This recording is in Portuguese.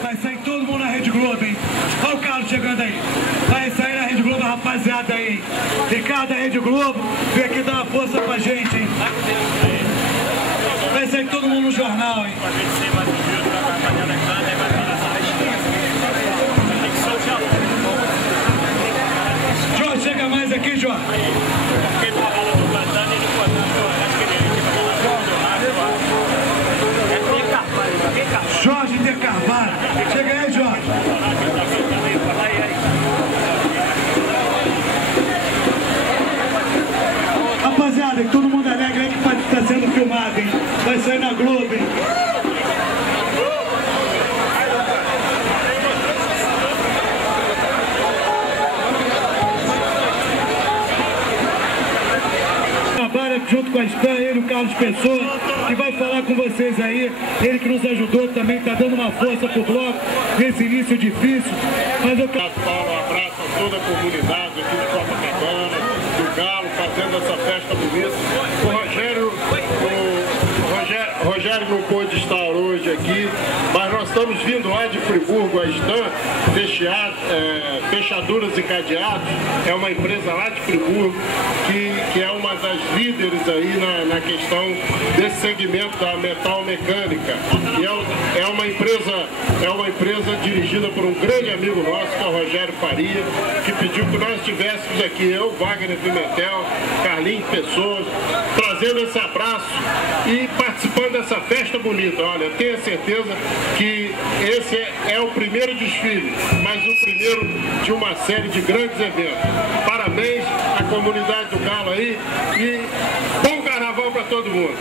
Vai sair todo mundo na Rede Globo, hein? Olha o Carlos chegando aí. Vai sair na Rede Globo, rapaziada aí, hein? Ricardo da Rede Globo, vem aqui dar uma força pra gente, hein? Vai sair todo mundo no jornal, hein? Jorge, chega mais aqui, Jorge. Jorge de Carvalho. Chega aí, Jorge. Rapaziada, todo mundo alegre aí que está sendo filmado, hein? Vai sair na Globo, hein? Junto com a Stan, ele, o Carlos Pessoa, que vai falar com vocês aí, ele que nos ajudou também, está dando uma força pro bloco nesse início difícil. Mas eu quero... Paulo, um abraço a toda a comunidade aqui de Copacabana, do Galo, fazendo essa festa bonita. O Rogério não pôde estar hoje aqui, mas nós estamos vindo lá de Friburgo, a Stan, Fechaduras e Cadeados, é uma empresa lá de Friburgo, que é uma das líderes aí na questão desse segmento da metal mecânica. E é uma empresa dirigida por um grande amigo nosso, que é o Rogério Faria, que pediu que nós estivéssemos aqui, eu, Wagner Pimentel, Carlinhos Pessoa, trazendo esse abraço e participando dessa festa bonita. Olha, eu tenho certeza que esse é o primeiro desfile, mas o primeiro de uma série de grandes eventos. Parabéns à comunidade do Galo aí e bom carnaval para todo mundo.